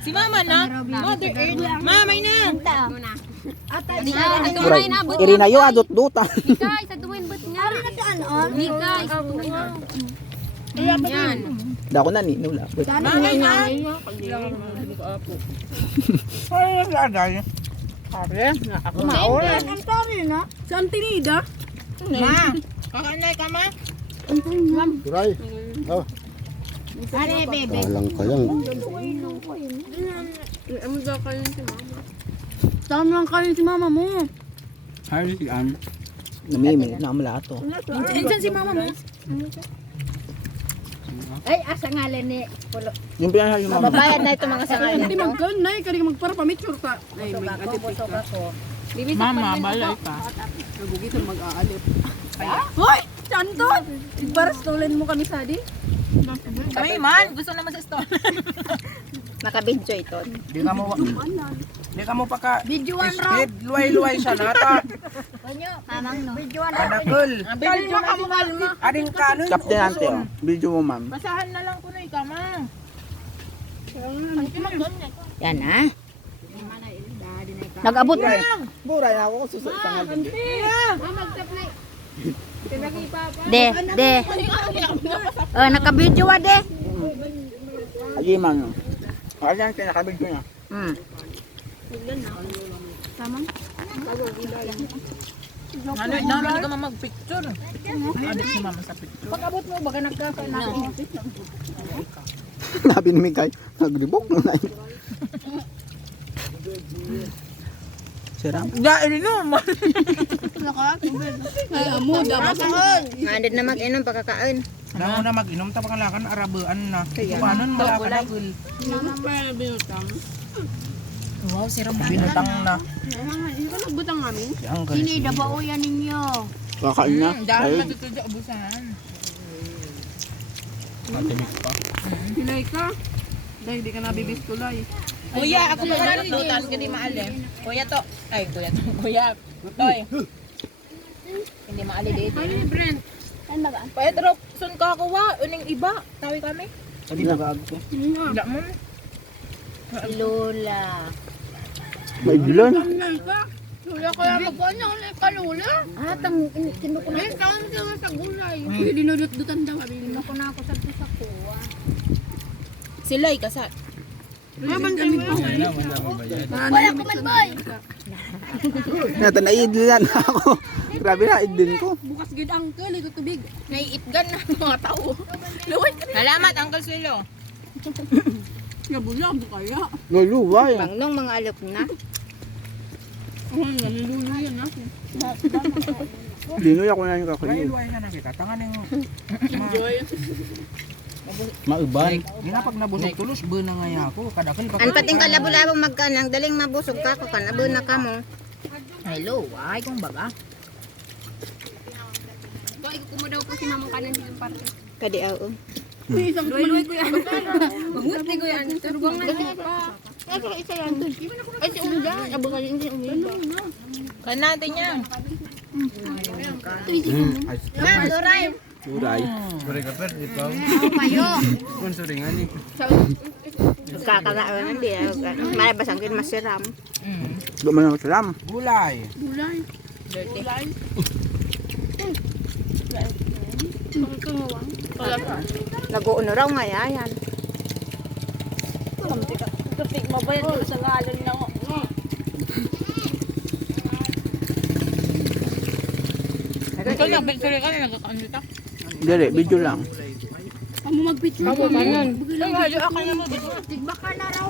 Si Mama na. Mother Earth. Mamay na. Irina yo adot duta. Nikay, sa duwin ba't nga? Nikay, sa duwin. Yan. Dako na ni nula. Mamay na. Ay, nagagay. Ako maola. Saan tinida? Ma. Kakaanay ka ma? Turay. Oh, Are, bebe. kayang. Ano daw kayo si mama? Saan lang kayo si mama mo? Ay, yan. Namimi na amlato. Insan si Mama mo? Ay, asa ngalan ni Pulo. Yung pinasa yung mama. Babayad na ito mga sangalan Hindi nito. magkan na kaya magpara pamitsur ta. Ay, may adipik ka. Mama, balay ka. Nagugitan mag-aalip. Hoy! Chanton! Ibaras tulen mo kami sa di. Kami man. Gusto naman sa store. Nakabidyo ito. Di ka mo, di ka mo pa ka Videoan raw. speed, luway-luway siya nata. Mamang no. Kanakul. Kalma ka mo, kalma. Ading kanon. Captain ante oh. Video mo ma'am. Basahan na lang ko na ikaw, ma. Yan ha. Nag-abot na. Buray na ako susunod sa ngayon. De. Nakabidyo wa de. Agi man. Ayan kinakabig ko na. Ano, namin ka mag-picture. Adik si Mama sa picture. Pag-abot mo, baga nagkaka na. Labi ni Mikay. Nagribok na yun. Siram. Dahil no, Ay, amo, dapat saan. Mandad na mag-inom pagkakain. Namo na mag-inom ta pangalakan arabean na. Paano wala ka na kul. wow, si Romana. Binutang na. Hindi ka nagbutang namin? Ang galing. Dabao yan ninyo. Kakain na. Dahil Ay, matutulog ubusan. Pilay ka. Dahil hindi ka nabibis tulay. Kuya, ako pa rin ito. Tapos hindi maalim. Kuya to. Ay, kuya to. Kuya. Toy. Hindi maalim dito. Ay, Brent. Pedro, sun ka kuha. Uning iba. Tawi kami. hindi nag-aag ko. Wala mo. Si Lola. May bilan. Lula kaya magkuhan niya ulit ka, Lula. Tindo ko na. Saan ka sa gulay? Uy, dinudut-dutan daw. Tindo ko na ako sa kuha. Sila'y kasat. Naman kami pa. Wala ko man boy. Nata naidlan ako. Grabe na idlin ko. Bukas gid uncle, ito tubig. Naiitgan na ng mga tao. Luway ka. Salamat, Uncle Silo. Nabula mo kaya. Luluway. Pangnong mga alok na. Ay, nalululo yan ha. Dinoy ako na yung kakain. Luway-luway na nakita. Tangan yung Mauban. Di na pag nabusog tulos, bu na nga ako. Kadakil pa. An pating kalabo-labo magkanang daling mabusog ka ko kan abo na ka mo. Hello, ay kung baga. Ito, ikukumo daw po si mamang kanan dito parte. Kadi oo. Isang luloy ko yan. Mabuti ko yan. Turugong na siya pa. Isa yan. Ay si Umda, abo ka din si Umda. Kan natin yan. Ma, Loray. Suray. Sorry ka per, ito. Kayo. Kung sorry nga ni. Kakalawan di. Malabas ang kin masiram. Guman ang salam. Gulay. Nag-uuno raw nga yan. Kapit mabayad sa ngalan ng Ikaw nag-picture ka na nagkakaano dito. Dere, video lang. Amo mag-picture. Ako kanon. Ay, ako na mo. Baka na raw.